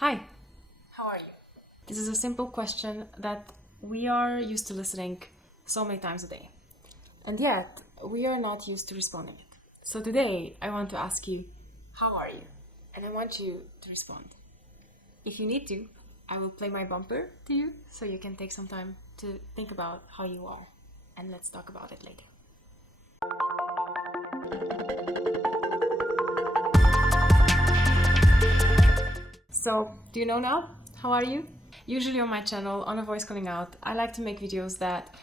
Hi, how are you? This is a simple question that we are used to listening so many times a day, and yet we are not used to responding it. So today I want to ask you, how are you? And I want you to respond. If you need to, I will play my bumper to you so you can take some time to think about how you are, and let's talk about it later. So, do you know now? How are you? Usually on my channel, on a voice calling out, I like to make videos that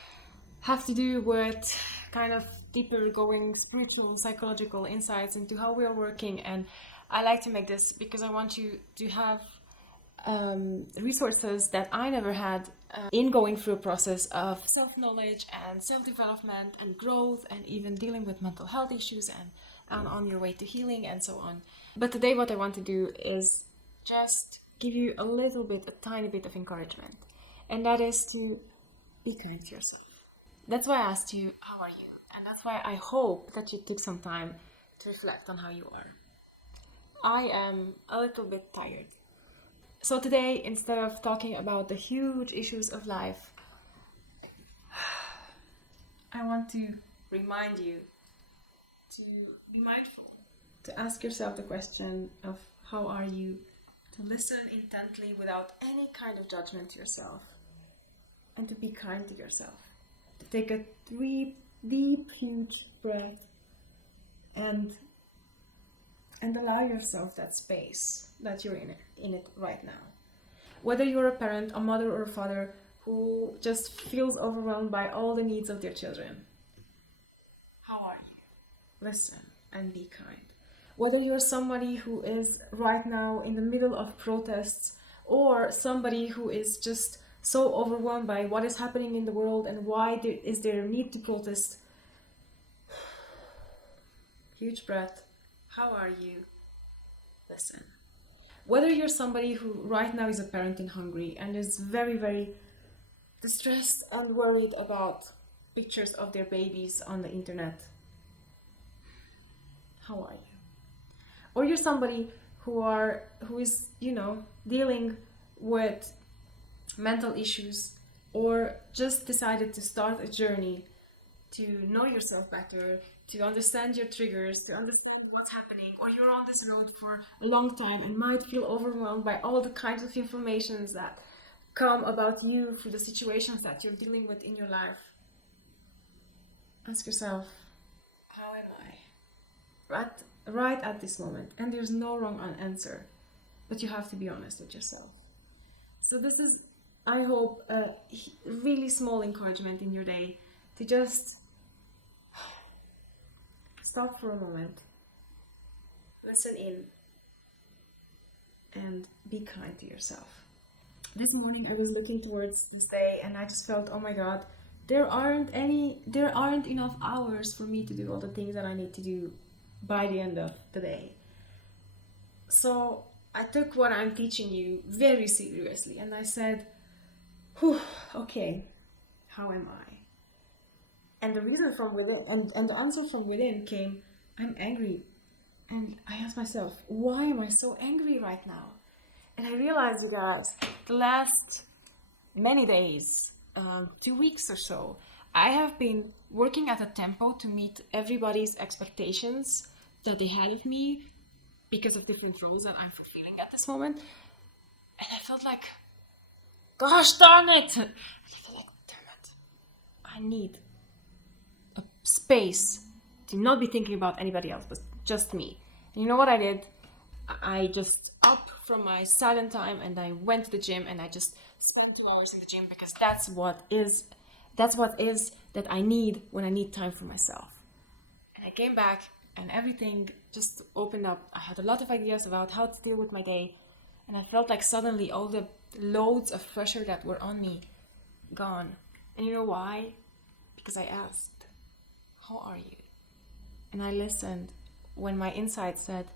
have to do with kind of deeper going spiritual, psychological insights into how we are working. And I like to make this because I want you to have resources that I never had in going through a process of self-knowledge and self-development and growth and even dealing with mental health issues and on your way to healing and so on. But today what I want to do is just give you a little bit, a tiny bit of encouragement. And that is to be kind to yourself. That's why I asked you, how are you? And that's why I hope that you took some time to reflect on how you are. I am a little bit tired. So today, instead of talking about the huge issues of life, I want to remind you to be mindful, to ask yourself the question of how are you, to listen intently without any kind of judgment to yourself, and to be kind to yourself. To take a deep, huge breath and allow yourself that space that you're in it right now. Whether you're a parent, a mother or a father who just feels overwhelmed by all the needs of their children, how are you? Listen and be kind. Whether you're somebody who is right now in the middle of protests or somebody who is just so overwhelmed by what is happening in the world and why is there a need to protest. Huge breath. How are you? Listen. Whether you're somebody who right now is a parent in Hungary and is very, very distressed and worried about pictures of their babies on the internet, how are you? Or you're somebody who is, dealing with mental issues or just decided to start a journey to know yourself better, to understand your triggers, to understand what's happening, or you're on this road for a long time and might feel overwhelmed by all the kinds of informations that come about you through the situations that you're dealing with in your life. Ask yourself, how am I? Right at this moment. And there's no wrong answer, but you have to be honest with yourself. So this is, I hope, a really small encouragement in your day to just stop for a moment, listen in, and be kind to yourself. This morning I was looking towards this day and I just felt, oh my god, there aren't enough hours for me to do all the things that I need to do by the end of the day. So I took what I'm teaching you very seriously and I said, okay, how am I? And the reason from within, and the answer from within came, I'm angry. And I asked myself, why am I so angry right now? And I realized, you guys, the last many days, 2 weeks or so, I have been working at a tempo to meet everybody's expectations that they had of me because of different roles that I'm fulfilling at this moment. And I felt like, gosh darn it! And I felt like, damn it, I need a space to not be thinking about anybody else, but just me. And you know what I did? I just up from my silent time and I went to the gym and I just spent 2 hours in the gym because that's what is that I need when I need time for myself. And I came back and everything just opened up. I had a lot of ideas about how to deal with my day, and I felt like suddenly all the loads of pressure that were on me gone. And you know why? Because I asked, how are you? And I listened when my inside said,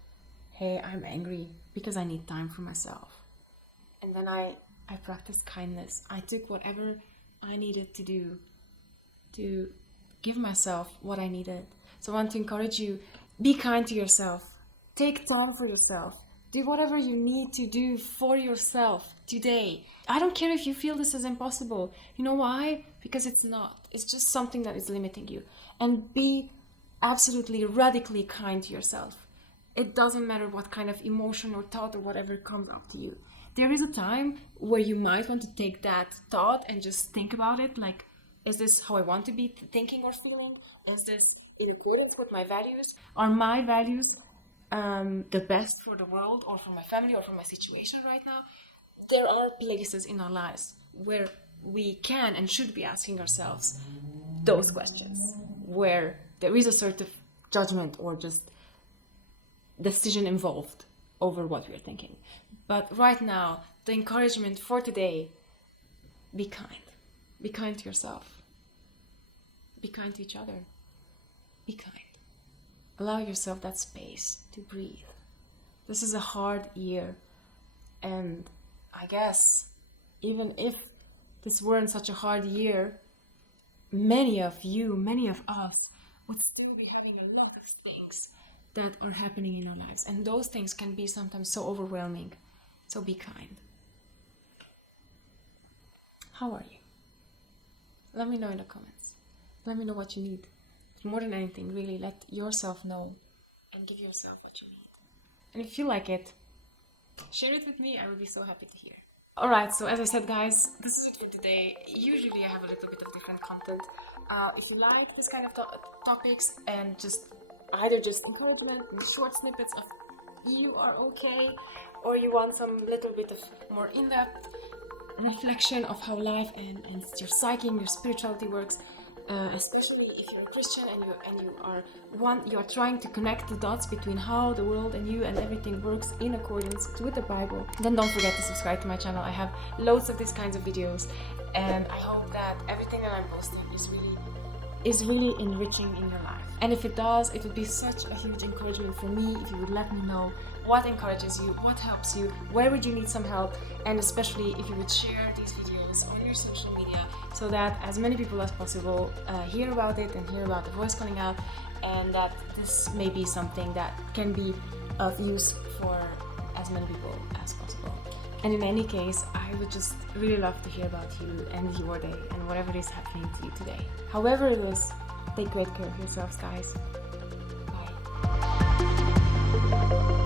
hey, I'm angry because I need time for myself. And then I practiced kindness. I took whatever I needed to do to give myself what I needed. So I want to encourage you, be kind to yourself. Take time for yourself. Do whatever you need to do for yourself today. I don't care if you feel this is impossible. You know why? Because it's not. It's just something that is limiting you. And be absolutely radically kind to yourself. It doesn't matter what kind of emotion or thought or whatever comes up to you. There is a time where you might want to take that thought and just think about it, like, is this how I want to be thinking or feeling? Is this in accordance with my values? Are my values the best for the world or for my family or for my situation right now? There are places in our lives where we can and should be asking ourselves those questions, where there is a sort of judgment or just decision involved over what we're thinking. But right now, the encouragement for today, be kind. Be kind to yourself. Be kind to each other. Be kind. Allow yourself that space to breathe. This is a hard year, and I guess even if this weren't such a hard year, many of you, many of us would still be having a lot of things that are happening in our lives, and those things can be sometimes so overwhelming. So be kind. How are you? Let me know in the comments. Let me know what you need. More than anything, really let yourself know and give yourself what you need. And if you like it, share it with me. I will be so happy to hear. Alright, so as I said, guys, this is it for today. Usually I have a little bit of different content. If you like this kind of topics and just either just encouragement and short snippets of you are okay, or you want some little bit of more in-depth reflection of how life and your psyche and your spirituality works, especially if you're a Christian and you are trying to connect the dots between how the world and you and everything works in accordance with the Bible, then don't forget to subscribe to my channel. I have loads of these kinds of videos, and I hope that everything that I'm posting is really enriching in your life. And if it does, it would be such a huge encouragement for me if you would let me know what encourages you, what helps you, where would you need some help, and especially if you would share these videos on your social media so that as many people as possible hear about it and hear about the voice calling out, and that this may be something that can be of use for as many people as possible. And in any case, I would just really love to hear about you and your day and whatever is happening to you today. However it is, take great care of yourselves, guys. Bye.